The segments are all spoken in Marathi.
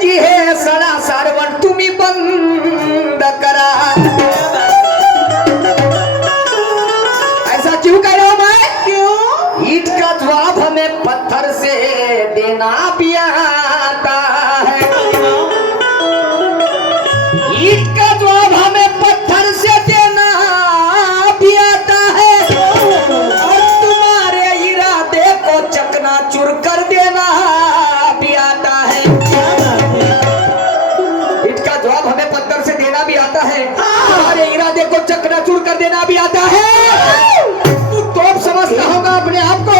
जी हे सणा सारवण तुम्ही बंद करा. ऐसा क्यों कर रहा हूं मैं? क्यों? ईट का जवाब हमें पत्थर से देना भी आता है. ईट का जवाब हमें पत्थर से देना भी आता है और तुम्हारे इरादे को चकनाचूर कर देना भी आता है. ईट का जवाब हमें पत्थर से देना भी आता है, तुम्हारे इरादे को चकनाचूर कर देना भी आता है. तू तो समझता होगा अपने आप को,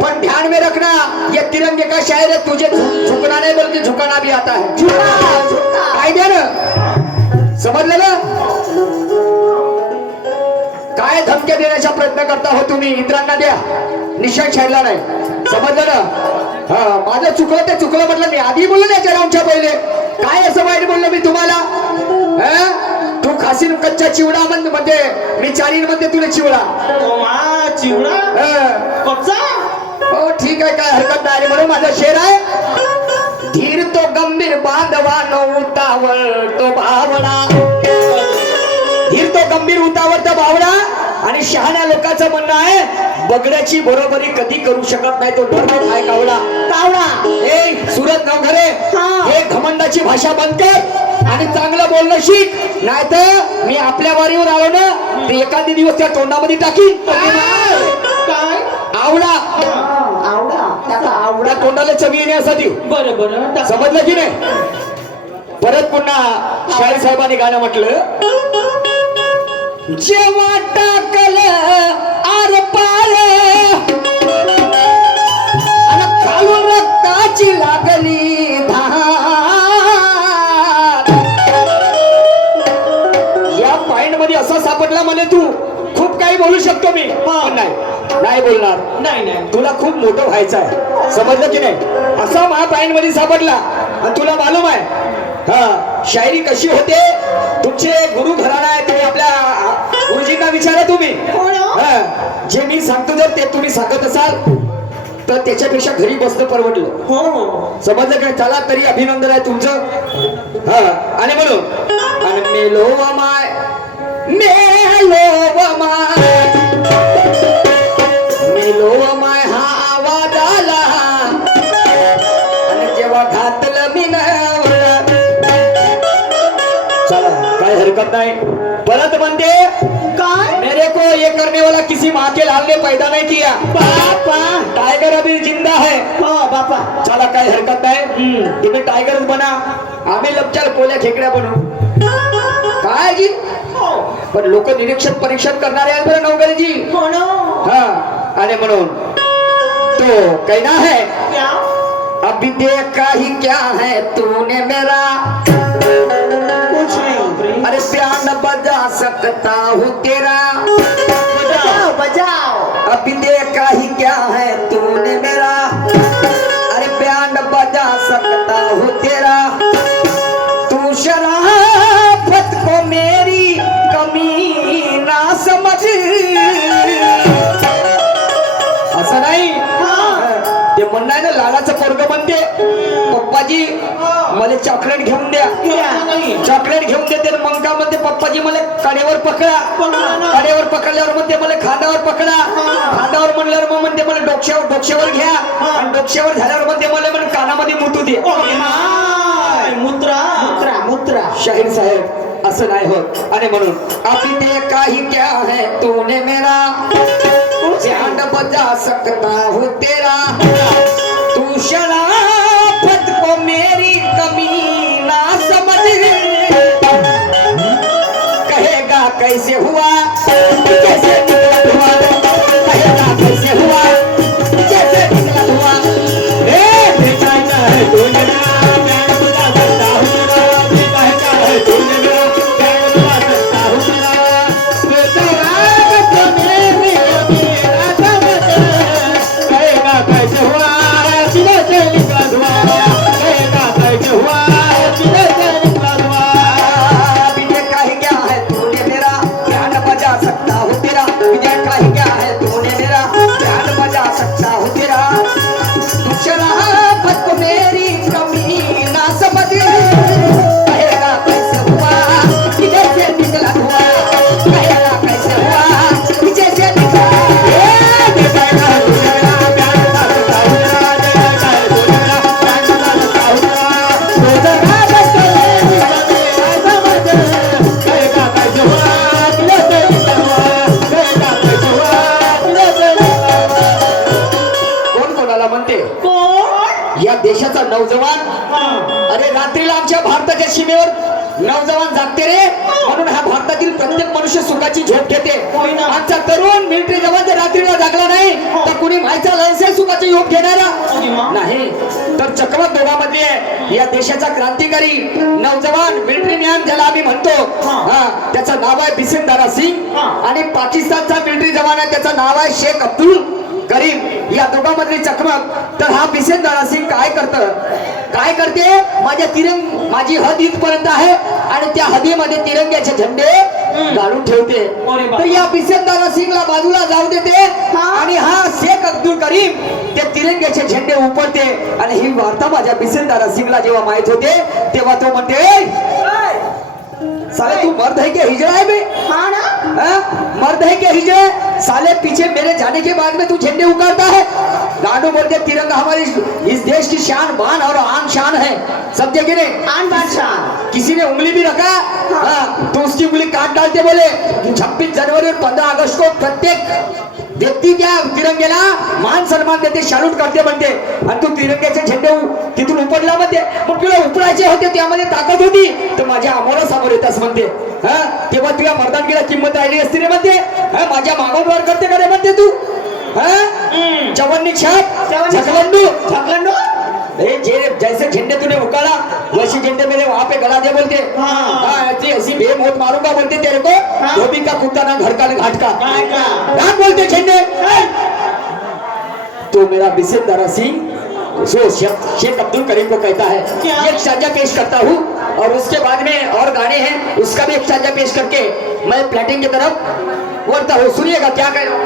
पर ध्यान में रखना ये तिरंगे का शायर है. तुझे झुकना नहीं बल्कि झुकाना भी आता है. काय दे ना, समजलं ना? काय धमक्या देण्याचा प्रयत्न करता हो तुम्ही? इतरांना द्या, निशाण शायरला नाही. समजलं ना? हा, माझं चुकलं ते चुकलं म्हटलं. मी आधी बोललो ना राऊंडच्या पहिले. काय असं वाईट बोललो मी तुम्हाला? तू खासीन कच्चा चिवडा मध्ये, मी चारीन मध्ये तुला चिवडा. चिवडा कच्चा? हो ठीक आहे, काय हरकत नाही. म्हणून माझा शेर आहे, धीर तो गंभीर बांधवा न उतावळ तो भावना. धीर तो गंभीर उतावळ तो भावना. आणि शहाण्या लोकांचं म्हणणं आहे, बगड्याची बरोबरी कधी करू शकत नाही तो धर्म आहे कावडा. कावडा ए सुरत नवघरे, हे घमंडाची भाषा बंद कर आणि चांगलं बोलणं शिक, नाहीतर मी आपल्या वारीवर आलो ना ते एखादी दिवस त्या तोंडामध्ये टाकीन. काय? आवडा आवडा आवडा तोंडाला चवी येण्यासाठी. बरं बरं, समजलं की नाही? परत पुन्हा शाहीर साहेबांनी गाणं म्हटलं, जेव्हा टाकल आर पार आणि खालून रक्ताची लागली धार. या पॉइंट मध्ये असा सापडला म्हणे तू, खूप काही बोलू शकतो मी, पण नाही बोलणार. नाही तुला खूप मोठं व्हायचं आहे. समजलं की नाही? असा महा पॉइंट मध्ये सापडला आणि तुला मालूम आहे शायरी कशी होते. तुमचे गुरु घराणा आहे, तुम्ही आपल्या गुरुजींना विचारा तुम्ही. जे मी सांगतो जर ते तुम्ही सांगत असाल तर त्याच्यापेक्षा घरी बसणं परवडलं. हो, समजलं काय? चला तरी अभिनंदन आहे तुमचं. आणि म्हणून आणि मेलो माय हा आवाज आला आणि जेव्हा घातलं मी चला काय हरकत नाही. परत म्हणते काय, मेरे को ये करने वाला किसी माँ के लाल ने पैदा नहीं किया. पापा टाइगर अभी जिंदा है. बापा चला काय हरकत नाही. तुम्ही टायगरच बना, आम्ही लपचाल कोल्या खेकड्या बनू. काय जी? पण लोक निरीक्षण परीक्षण करणारे आहेत बरं नवघरेजी. आणि म्हणून तो कहना है, क्या? अभी देखा ही क्या है तूने मेरा, कुछ नहीं. अरे बैंड बजा सकता हूँ तेरा. बजाओ. अभी देखा ही क्या है तूने मेरा, अरे बैंड बजा सकता हूँ तेरा. तू शराफत को मेरी कमी ना समझ. असं नाही ते म्हणणं आहे ना, लाडाचं पोरग म्हणते, पप्पाजी मला चॉकलेट घेऊन द्या. चॉकलेट घेऊन देते. मग का म्हणते, पप्पाजी मला कडेवर पकडा. कडेवर पकडल्यावर म्हणते मला खांद्यावर पकडा. खांद्यावर म्हणल्यावर मग म्हणते मला डोक्यावर घ्या. आणि डोक्यावर झाल्यावर म्हणते मला कानामध्ये मुतू दे. मुद्रा. शाहीर साहेब असं नाही होत. आणि म्हणून अभी देखा ही क्या है तूने मेरा, बैंड बजा सकता हूँ तेरा. तू शराफत को मेरी कमी ना समझ. कहेगा कैसे हुआ, कैसे निकला हुआ, कहेगा कैसे हुआ, कैसे निकला हुआ. बेचारा है तूने मेरा, बैंड बजा सकता हूँ तेरा. बेचारा है तूने मेरा, बैंड बजा सकता हूँ तेरा. बेचारा मेरी मेरा समझ. कहेगा कैसे हुआ, कैसे निकला हुआ. कहेगा कैसे हुआ, कैसे निकला हुआ. अभी देखा ही क्या है तूने मेरा, बैंड जागते रे. म्हणून हा भारतातील प्रत्येक मनुष्य सुखाची झोप घेते. होय ना. आमचा तरुण मिलिटरी जवान जर रात्रीला जागला नाही तर कुणी माहिती लढसे सुखाची झोप घेणारा होय मा. नाही. तर चक्रवात दोघांमध्ये आहे. या देशाचा क्रांतिकारी नौजवान मिलिटरी मॅन ज्याला आम्ही म्हणतो, हा, त्याचं नाव आहे बिसिन दारा सिंग. आणि पाकिस्तानचा मिलिटरी जवान आहे, त्याचं नाव आहे शेख अब्दुल करीम. या दोघांमधली चकमक. तर हा बिसिन दारा सिंग काय करते, माझी हद इथपर्यंत आहे आणि त्या हदीमध्ये तिरंग्याचे झेंडे घालून ठेवते. अरे बाबा. तर या बिसिन दारा सिंगला बाजूला जाऊ देते आणि हा शेख अब्दुल करीम ते तिरंग्याचे झेंडे उपडते. आणि ही वार्ता माझ्या बिसिन दारा सिंगला जेव्हा माहित होते तेव्हा तो म्हणते, साले तू मर्द है क्या हिजड़ा है बे? हाँ ना. हाँ? मर्द है क्या हिजड़ा? साले पीछे मेरे जाने के बाद में तू झंडे उगाड़ता है. गांडू बोलते तिरंगा हमारी इस देश की शान बान और आन शान है. समझे कि नहीं? आन बादशाह. किसी ने उंगली भी रखा, हाँ, तो उसकी उंगली काट डालते. बोले 26 जनवरी और 15 अगस्त को प्रत्येक व्यक्ती त्या तिरंग्याला मान सन्मान देते, सॅल्यूट करते म्हणते. आणि तू तिरंग्याचे झेंडे तिथून उपडला म्हणते. मग तुला उपडायचे होते, त्यामध्ये ताकद होती तर माझ्या अमोरा समोर येतास म्हणते. हा, तेव्हा तुझ्या मर्दानगीला किंमत राहिली असती रे म्हणते. हा, माझ्या मागावर करते का रे म्हणते तू. हा, जवानी छाप झकलंडू. जैसे झंडे तूने उकाड़ा वैसे झंडे मेरे वहां पे गला दे बोलते. हाँ, ऐसी बेमौत मारूंगा बोलते तेरे को. धोबी का कुत्ता ना घर का ना घाट का. नाम बोलते झंडे. तो मेरा बिसिन दारा सिंह शेख अब्दुल करीम को कहता है, एक साझा पेश करता हूँ और उसके बाद में और गाने हैं, उसका भी एक साझा पेश करके मैं प्लेटिंग की तरफ बढ़ता हूँ. सुनिएगा क्या कह रहा हूँ.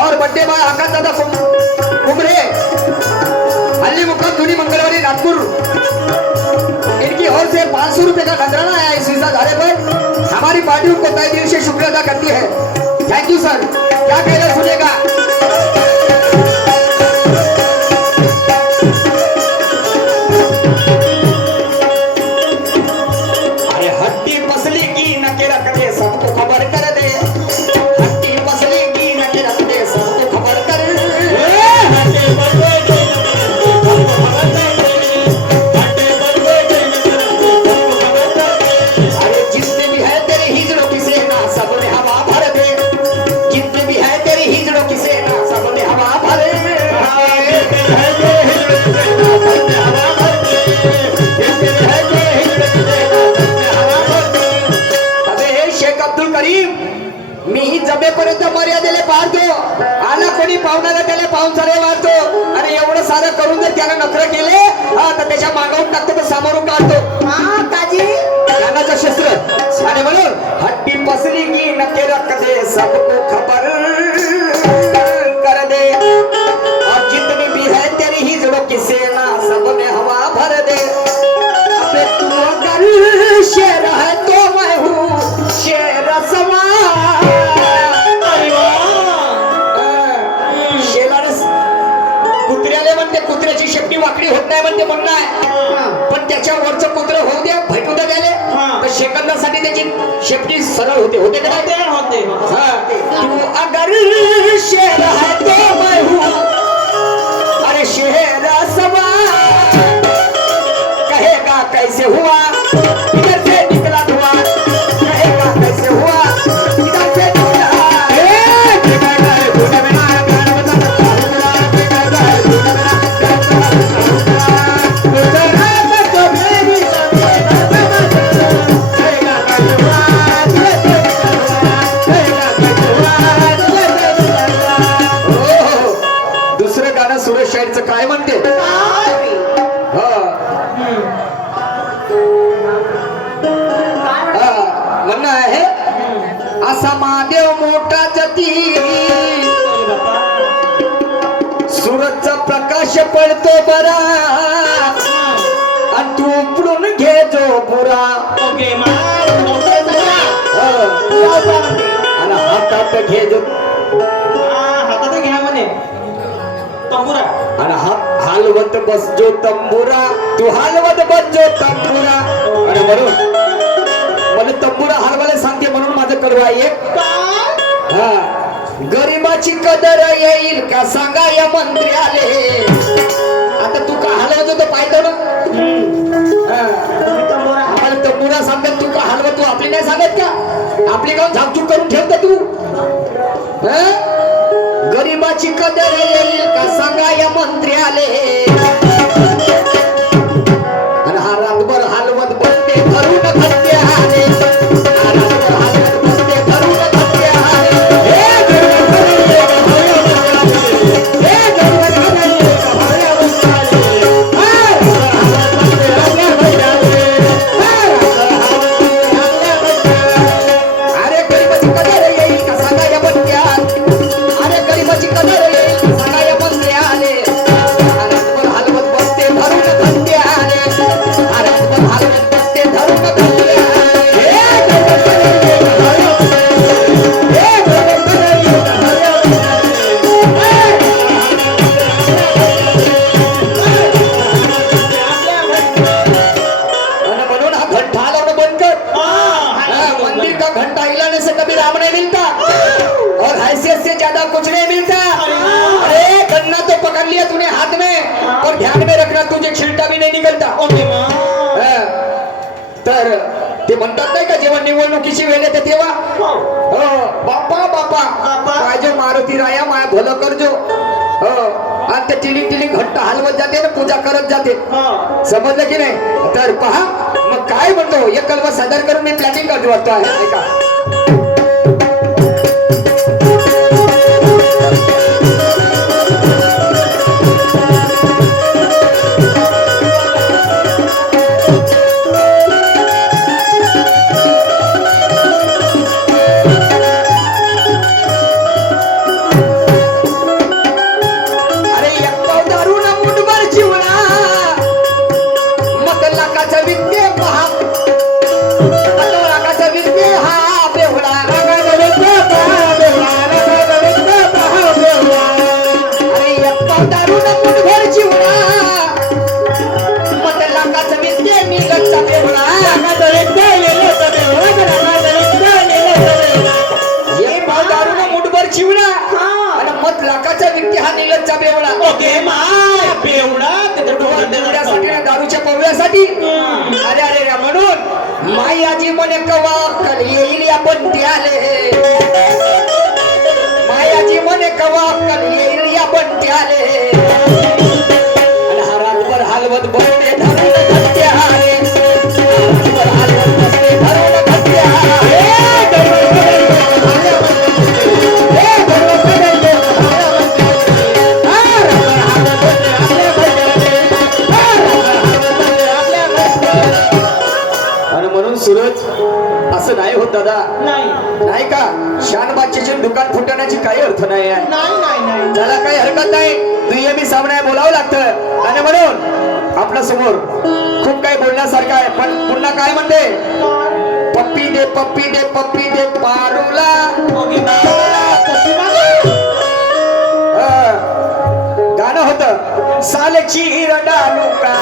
और बड्डे बाय आकाश दादा कुमरे हल्ली मुकाम धुनी मंगलवारी नागपुर. इनकी ओर से 500 रुपए का नजराना आया इस वीजा धारे पर. हमारी पार्टी उनको तय दिल से शुक्रिया अदा करती है. Thank you sir. क्या कह रहे सुनेगा. अरे हड्डी पसली की नके रख दे, सबको खबर कर दे. मी जमेपर्यंत मर्यादेले पाहतो. आला कोणी पाहुणाला त्याला पाहुणचारे मारतो. आणि एवढं सारं करून जर त्याला नखरे केले तर त्याच्या मागावून टाकतो तर सामोरून काढतो. हाँ ताजी. ज्ञानाचं शस्त्र. आणि म्हणून हड्डी पसली की नके रख दे, सबको खबर कर दे. और जितनी भी है तेरी हिजड़ों की सेना, सब में हवा भर दे. अबे तू अगर शेर है तो मैं हूँ शेर समा. कुत्र्याला म्हणते कुत्र्याची शेपटी वाकडी होत नाही म्हणते म्हणणं आहे. पण त्याच्या वरचं कुत्र होऊ दे, भेटू दे त्याले, तर सेकंदासाठी त्याची शेपटी सरळ होते. होते का नाही होते. तू अगर शेर है तो मैं हूँ अरे शेर सवा. कहेगा कैसे हुआ इधर से निकला धुआं. कहेगा कैसे हुआ इधर से निकला. दुसरं गाणं सुरेश शाहीरचं काय म्हणते. म्हणणं आहे, असा महादेव मोठा जती सूरजचा प्रकाश पडतो बरा, आणि तू उपडून घे जो पुरा. ओके मा. हातात घे जो हातात घ्या म्हणे तंबुरा आणि हलवत बस जो तंबुरा तू हलवत बस जो तंबुरा आणि म्हणून मला तंबुरा हलवायला सांगते म्हणून माझं कडवं आहे एक. हा गरिबाची कदर येईल का सांगा या मंत्री आले. आता तू का हलवत होतं पाहिजे ना तंबुरा आम्हाला तंबुरा सांगत तू का हलवत तू आपली नाही सांगत का आपली गाव झापचूक करून ठेवत तू. गरिबाची कदर येईल का सांगा या मंत्री आले. आणि हा रातभर हलवत बसते धरून धरते हारे. हा रातभर हलवत बसते धरून धरते हारे. हे अरे गरिबाची कदर येईल का सांगा या मंत्र्यात. अरे गरिबाची कदर येईल का सांगा या मंत्री आले. रातभर हलवत बसते धरून धरते हारे. रातभर हलवत बसते धरून धरते हारे. हे गरिबाची कदर येईल का सांगा. हे गरिबाची कदर येईल का आणि म्हणून हा घंटा लावणं बंद कर. मंदिर का घंटा हिलाने से कभी राम नहीं मिलता और हैसियत से ज्यादा कुछ नहीं मिलता. अरे गन्ना तो पकड़ लिया तूने हाथ में और ध्यान में रखना तुझे छिलटा भी नहीं निकलता. तर ते म्हणतात नाही का जेव्हा निवडणुकीची वेळ येते तेव्हा बाप्पा बाप्पा पाहिजे मारुती राया माया भलं करजो. आणि ते टिलिंग टिलिंग घट्टा हलवत जाते ना पूजा करत जाते. समजलं की नाही. तर पहा मग काय म्हणतो एक कल्पना सादर करून मी प्लॅनिंग करतो वाटतो आहे ऐका. अरे एक पाव दारू ना मुठभर चिवडा मग लाखाचा विद्ये पहा. लाखाचा विद्ये हा बेवडा. अरे एक पाव दारू ना मुठभर चिवडा मग लाखाचा विद्ये मी गच्चा बेवडा. एक पाव दारू ना मुठभर चिवडा आणि मत लाखाचा व्यक्ती हा निलजचा बेवडा. बेवड्यासाठी ना दारूच्या पवळ्यासाठी. अरे अरे रे म्हणून माई आजी म्हणे कवा अक्कल येईल या बंटी आले. माई आजी म्हणे कवा अक्कल येईल या बंटी आले. आणि हा रातभर हलवत बसते धरून धरते हारे. रातभर हलवत बसते धरून धरते हारे. आणि म्हणून सूरज असं नाही होत दादा. नाही का शानबादचे दुकान फुटण्याची काही अर्थ नाही आहे. त्याला काही हरकत नाही. दुय्यमी सामने बोलावं लागतं. आणि म्हणून आपल्या समोर खूप काही बोलण्यासारखं आहे. पण पुन्हा काय म्हणते पप्पी दे पप्पी दे पप्पी दे पारूला. गाणं होतं साले चीर डालूंगा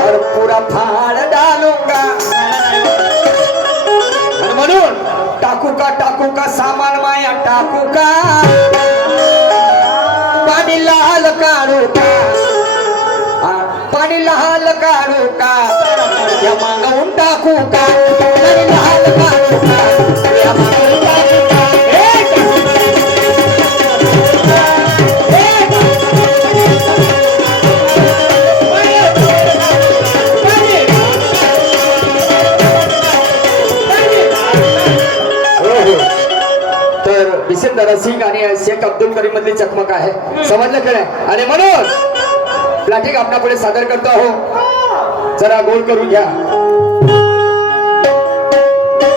और पूरा फाड़ डालूंगा. आणि म्हणून टाकू का सामान माया टाकू का. पाणी लाल काढू का. पाणी लाल काढू का या मागवून टाकू का. पाणी लाल काढू का या मागवून टाकू का. तर विसेंदर सिंग आणि शेख अब्दुल करीम मधली चकमक आहे. समजलं की नाही. आणि म्हणून प्लॅटिंग आपल्या पुढे सादर करतो आहो. जरा गोल करून घ्या.